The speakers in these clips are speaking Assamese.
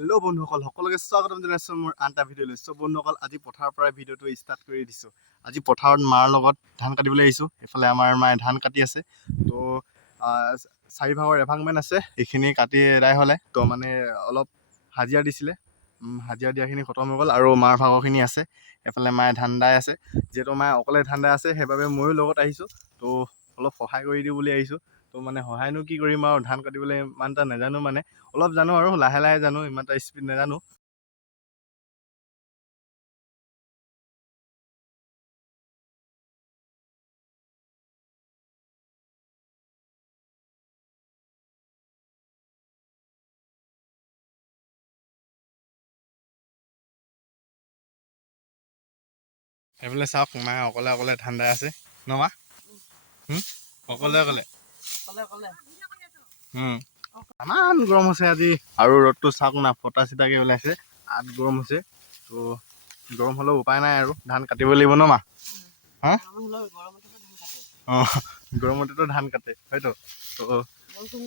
হেল্ল' বন্ধুসকল, সকলোকে স্বাগতম জনাইছোঁ মোৰ আন এটা ভিডিঅ'লৈ। চ' বন্ধুসকল, আজি পথাৰৰ পৰা ভিডিঅ'টো ষ্টাৰ্ট কৰি দিছোঁ। আজি পথাৰত মাৰ লগত ধান কাটিবলৈ আহিছোঁ। এইফালে আমাৰ মায়ে ধান কাটি আছে। তো 4 ভাগৰ এভাগমান আছে, এইখিনি কাটি এদাই হ'লে তো মানে অলপ হাজিৰা দিছিলে, হাজিৰা দিয়াখিনি খতম হৈ গ'ল আৰু মাৰ ভাগৰখিনি আছে। এইফালে মায়ে ধান দাই আছে। যিহেতু মায়ে অকলে ধান দাই আছে, সেইবাবে ময়ো লগত আহিছোঁ। তো অলপ সহায় কৰি দিওঁ বুলি আহিছোঁ। তো মানে সহায়নো কি কৰিম আৰু, ধান কাটিবলৈ ইমান এটা নাজানো, মানে অলপ জানো আৰু লাহে লাহে জানো, ইমান এটা স্পীড নাজানো। সেইফালে চাওক, মায়ে অকলে অকলে ধান দাই আছে ন মা? অকলে অকলে ইমান গৰম হৈছে আজি, আৰু ৰ'দটো চাওক না, ফটা চিটাকে ওলাইছে, আত গৰম হৈছে। তো গৰম হ'লেও উপায় নাই আৰু, ধান কাটিব লাগিব ন মা? হা? গৰমতেতো ধান কাটে, হয়তো। তো বৰষুণ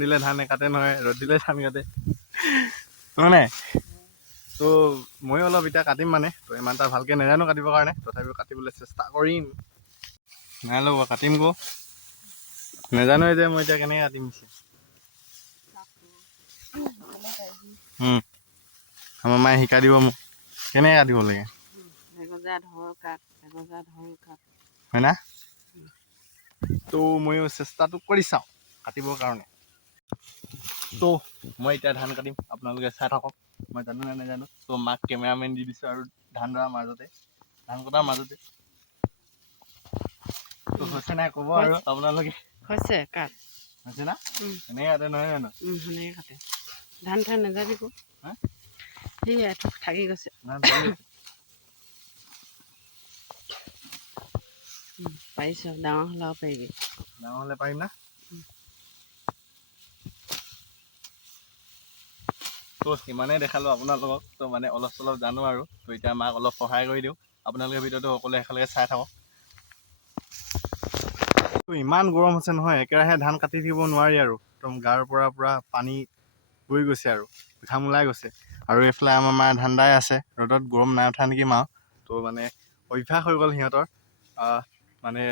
দিলে ধান নেকাটে নহয়, ৰ'দ দিলে ধান কাটে মানে। তো ময়ো অলপ এতিয়া কাটিম মানে, তো ইমান এটা ভালকৈ নাজানো কাটিবৰ কাৰণে, তথাপিও কাটিবলৈ চেষ্টা কৰিম। নাই ল'ব, কাটিম গো, নাজানোৱে যে মই এতিয়া কেনেকৈ কাটিম। আমাৰ মায়ে শিকাই দিব মোক কেনেকৈ কাটিব লাগে, হয় না? তো ময়ো চেষ্টাটো কৰি চাওঁ কাটিবৰ কাৰণে। তো মই এতিয়া ধান কাটিম, আপোনালোকে চাই থাকক, মই জানো নে নাজানো। তো মাক কেমেৰামেন দি দিছোঁ আৰু ধান দৰাৰ মাজতে, ধান কটাৰ মাজতে। তো হৈছে নাই ক'ব আৰু আপোনালোকে। হৈছে কাট হৈছে না? এনেকৈ কাটে নহয় জানো? সেনেকৈ কাটে, ধান ধান নাযাবিব, সেয়াই থাকি গৈছে। পাৰিছ, ডাঙৰ হ'লেও পাৰিবি। ডাঙৰ হ'লে পাৰিম না? তো সিমানেই দেখালোঁ আপোনালোকক, তো মানে অলপ চলপ জানো আৰু। তো এতিয়া মাক অলপ সহায় কৰি দিওঁ, আপোনালোকে ভিডিঅ'টো সকলোৱে একেলগে চাই থাকক। তো ইমান গৰম হৈছে নহয়, একেৰাহে ধান কাটি থাকিব নোৱাৰি আৰু, একদম গাৰ পৰা পূৰা পানী বৈ গৈছে আৰু ঘাম ওলাই গৈছে। আৰু এইফালে আমাৰ মায়ে ধান দাই আছে, ৰ'দত গৰম নাই উঠা নেকি মা? তো মানে অভ্যাস হৈ গ'ল সিহঁতৰ, মানে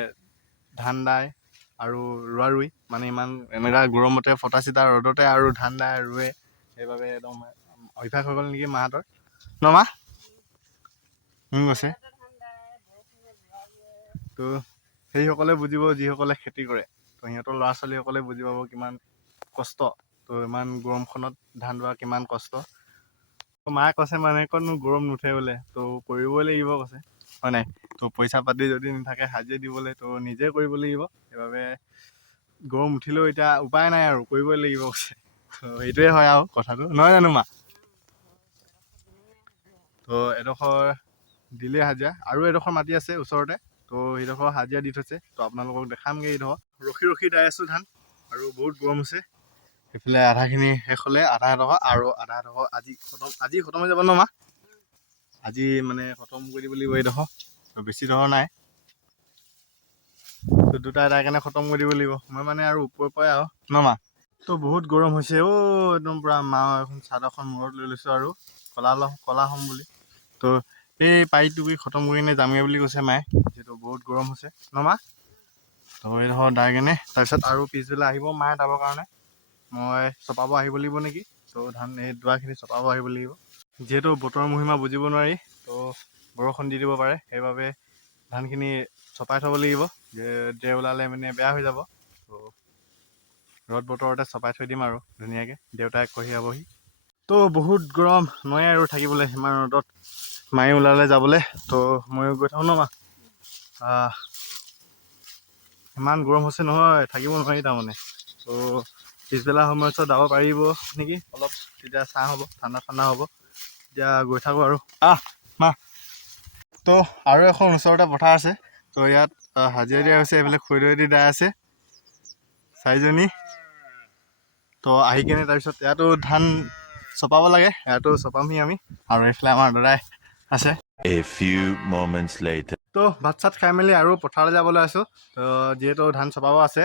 ধান দাই আৰু ৰোৱা ৰুই, মানে ইমান এনেকুৱা গৰমতে ফটা চিটা ৰ'দতে আৰু ধান দাই ৰুৱে, সেইবাবে একদম অভ্যাস হৈ গ'ল নেকি মাহঁতৰ ন মা? কৈছে। তো সেইসকলে বুজিব যিসকলে খেতি কৰে, তো সিহঁতৰ ল'ৰা ছোৱালীসকলে বুজি পাব কিমান কষ্ট। তো ইমান গৰমখনত ধান দোৱা কিমান কষ্ট। তো মায়ে কৈছে মানে ক'তনো গৰম নুঠে বোলে, তো কৰিবই লাগিব কৈছে, হয় নাই? তো পইচা পাতি যদি নাথাকে হাজিৰা দিবলৈ, তো নিজে কৰিব লাগিব। সেইবাবে গৰম উঠিলেও এতিয়া উপায় নাই আৰু, কৰিবই লাগিব কৈছে। তো সেইটোৱে হয় আৰু কথাটো, নহয় জানো মা? তো এডোখৰ দিলে হাজিৰা, আৰু এডোখৰ মাটি আছে ওচৰতে, তো সেইডোখৰ হাজিৰা দি থৈছে। তো আপোনালোকক দেখামগৈ এইডোখৰ, ৰখি ৰখি দাই আছোঁ ধান, আৰু বহুত গৰম হৈছে। সেইফালে আধাখিনি শেষ হ'লে আধা এডোখৰ, আৰু আধা এডোখৰ আজি খতম হৈ যাব ন মা? আজি মানে খতম কৰি দিব লাগিব এইডোখৰ, তো বেছি ডোখৰ নাই। তো দুটা এটাই কাৰণে খতম কৰি দিব লাগিব, মই মানে আৰু ওপৰৰ পৰাই আৰু ন মা? তো বহুত গৰম হৈছে একদম পূৰা। এখন চাদৰখন মূৰত লৈ লৈছোঁ আৰু কলা হ'ম বুলি। তো এই পাৰি টুকি খতম কৰি কিনে যামগৈ বুলি কৈছে মায়ে, যিহেতু বহুত গৰম হৈছে ন মা? তো এইডোখৰ দাই কেনে তাৰপিছত আৰু পিছবেলা আহিব মায়ে দাবৰ কাৰণে, মই চপাব আহিব লাগিব নেকি? তো ধান এই দোৱাখিনি চপাব আহিব লাগিব, যিহেতু বতৰৰ মহিমা বুজিব নোৱাৰি। তো বৰষুণ দি দিব পাৰে, সেইবাবে ধানখিনি চপাই থ'ব লাগিব, যে ওলালে মানে বেয়া হৈ যাব। তো ৰ'দ বতৰতে চপাই থৈ দিম আৰু ধুনীয়াকৈ, দেউতাই কঢ়িয়াবহি। তো বহুত গৰম, নোৱাৰি আৰু থাকিবলৈ সিমান ৰ'দত, মায়ে ওলালে যাবলৈ। তো ময়ো গৈ থাকোঁ ন মা? ইমান গৰম হৈছে নহয়, থাকিব নোৱাৰি তাৰমানে। তো পিছবেলা সময়ত যাব পাৰিব নেকি অলপ, তেতিয়া ছাঁ হ'ব, ঠাণ্ডা ঠাণ্ডা হ'ব। এতিয়া গৈ থাকোঁ আৰু মা। তো আৰু এখন ওচৰতে পথাৰ আছে, তো ইয়াত হাজিৰা দিয়া হৈছে, এইফালে খৰিদৈ দি দাই আছে 4জনী। তো আহি কেনে তাৰপিছত ইয়াতো ধান চপাব লাগে, ইয়াতো চপামহি আমি। আৰু এইফালে আমাৰ দাদাই আছে। তো ভাত চাত খাই মেলি আৰু পথাৰলৈ যাবলৈ আছোঁ। তো যিহেতু ধান চপাব আছে,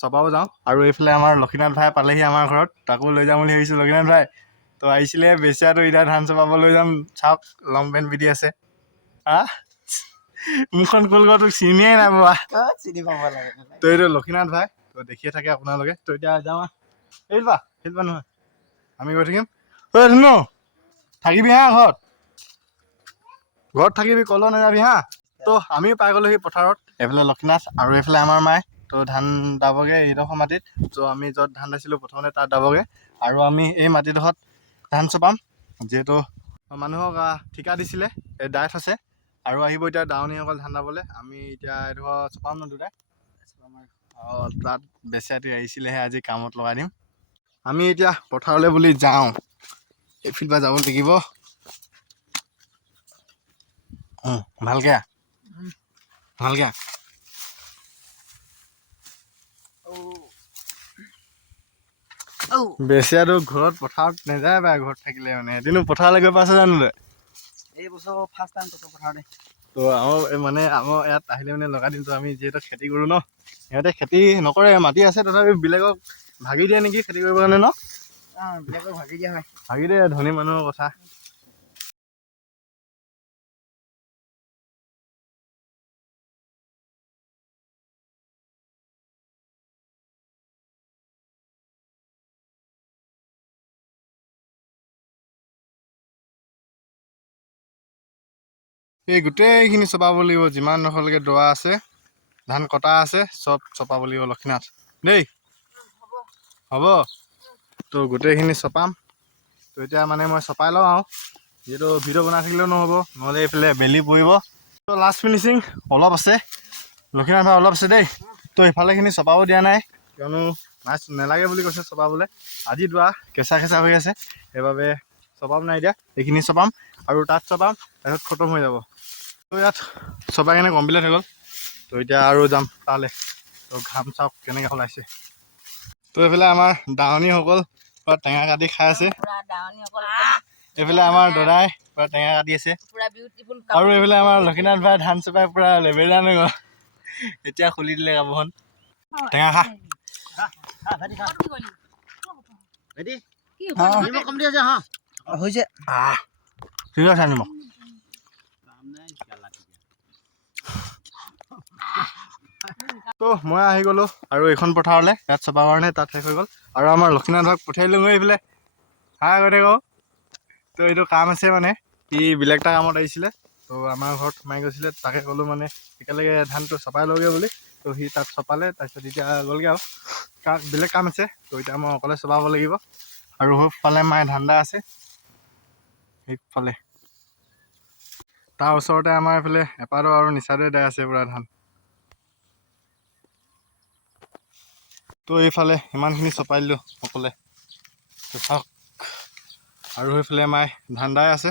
চপাব যাওঁ। আৰু এইফালে আমাৰ লক্ষীনাথ ভাই পালেহি আমাৰ ঘৰত, তাকো লৈ যাম বুলি ভাবিছোঁ। লক্ষীনাথ ভাই তো আহিছিলে বেচিয়াটো এতিয়া ধান চপাব লৈ যাম চাওক লং পেণ্ট পিন্ধি আছে মুখখন খোল গৈ তোক চিনিয়ে নাই পোৱা চিনি পাব লাগে তো এইটো লক্ষীনাথ ভাই তো দেখিয়ে থাকে আপোনালোকে তো এতিয়া যাওঁ সেইবা নহয় আমি গৈ থাকিম ঐ ধুনু থাকিবি হা ঘৰত থাকিবি কলৈ নাযাবি হা তো আমিও পাই গ'লো সেই পথাৰত এইফালে লক্ষীনাথ আৰু এইফালে আমাৰ মায়ে তো ধান দাবগে এইডোখৰ মাটিত তো আমি য'ত ধান দাইছিলোঁ প্ৰথমতে তাত দাবগে আৰু আমি এই মাটিডোখৰত ধান চপাম যিহেতু মানুহক ঠিকা দিছিলে এই দাই থৈছে আৰু আহিব এতিয়া দাৱনীসকল ধান দাবলৈ আমি এতিয়া এইডোখৰ চপাম ন দুটাই তাত বেচাটো আহিছিলেহে আজি কামত লগাই দিম আমি এতিয়া পথাৰলৈ বুলি যাওঁ এইফিল পৰা যাব লাগিব ভালকে বেচিয়াটো ঘৰত পথাৰত নাযায় বা ঘৰত থাকিলে মানে এদিনো পথাৰলৈ গৈ পাইছে জানো তই এই বছৰ ফাৰ্ষ্ট টাইম তহঁতৰ পথাৰতে তো আমাৰ ইয়াত আহিলে মানে লগাই দিম তো আমি যিহেতু খেতি কৰোঁ ন সিহঁতে খেতি নকৰে মাটি আছে তথাপি বেলেগক ভাগি দিয়ে নেকি খেতি কৰিবৰ কাৰণে ন বেলেগক ভাগি দিয়া হয় ভাগি দিয়ে ধনী মানুহৰ কথা এই গোটেইখিনি চপাব লাগিব যিমান নহ'লেকে দৰা আছে ধান কটা আছে চব চপাব লাগিব লক্ষীনাথ দেই হ'ব তো গোটেইখিনি চপাম তো এতিয়া মানে মই চপাই লওঁ আৰু যিহেতু ভিডিঅ' বনাই থাকিলেও নহ'ব নহ'লে এইফালে বেলি পৰিব তো লাষ্ট ফিনিচিং অলপ আছে লক্ষীনাথ ভাই অলপ আছে দেই তো এইফালেখিনি চপাব দিয়া নাই কিয়নো মাছ নালাগে বুলি কৈছে চপাবলৈ আজি দোৱা কেঁচা হৈ আছে সেইবাবে চপাম নাই এতিয়া এইখিনি চপাম আৰু তাত চপাম তাৰপিছত খতম হৈ যাব তো ইয়াত চপাই কেনে কমপ্লিট হৈ গ'ল তো এতিয়া আৰু যাম তালৈ তো ঘাম চাওক কেনেকৈ ওলাইছে তো এইফালে আমাৰ দাৱনীসকল পুৰা টেঙা কাটি খাই আছে এইফালে আমাৰ দাদাই পুৰা টেঙা কাটি আছে আৰু এইফালে আমাৰ লক্ষীনাথ ভাই ধান চপাই পুৰা লেবেজান হৈ গ'ল এতিয়া খুলি দিলে কাপোৰখন টেঙা খা হৈছে ঠিক আছে নিমখ তো মই আহি গ'লো আৰু এইখন পথাৰলৈ ইয়াত চপাৰ কাৰণে তাত শেষ হৈ গ'ল আৰু আমাৰ লক্ষীনাথ ভাগ পঠিয়াই দিলোঁ মই এইফালে গৈ থাকোঁ তো এইটো কাম আছে মানে ই বেলেগ এটা কামত আহিছিলে তো আমাৰ ঘৰত সোমাই গৈছিলে তাকে ক'লোঁ মানে একেলগে ধানটো চপাই লওঁগৈ বুলি তো সি তাত চপালে তাৰপিছত এতিয়া গ'লগৈ আৰু বেলেগ কাম আছে তো এতিয়া মই অকলে চপাব লাগিব আৰু সেইফালে মায়ে ধান্দা আছে সেইফালে তাৰ ওচৰতে আমাৰ এইফালে এপাৰো আৰু নিচাদে দাই আছে পুৰা ধান তো এইফালে ইমানখিনি চপাই দিলোঁ অকলে চাওক আৰু সেইফালে মায়ে ধান দাই আছে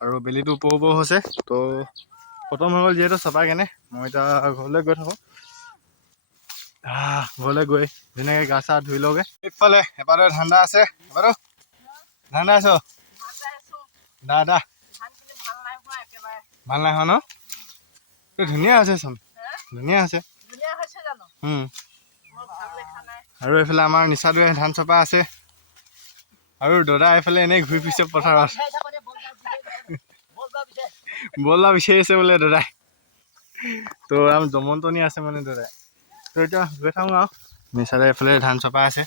আৰু বেলিটো ওপৰ হৈছে তো খতম হৈ গ'ল যিহেতু চপাই কেনে মই এতিয়া ঘৰলৈ গৈ থাকোঁ ঘৰলৈ গৈ ধুনীয়াকৈ গা চা ধুই লওঁগৈ এইফালে এপাৰো ধান্দা আছে এপাৰো ধান্দা আছ দা ভাল নাই হোৱা ন ধুনীয়া হৈছে চোন ধুনীয়া হৈছে আৰু এইফালে আমাৰ নিচাদুৱে ধান চপা আছে আৰু দাদা এইফালে এনেই ঘূৰি ফুৰিছে পথাৰত বল বিচাৰি আছে বোলে দাদাই তো জমন্তনি আছে মানে দাদাই তো এতিয়া গৈ থাকোঁ আৰু নিচাদে এইফালে ধান চপা আছে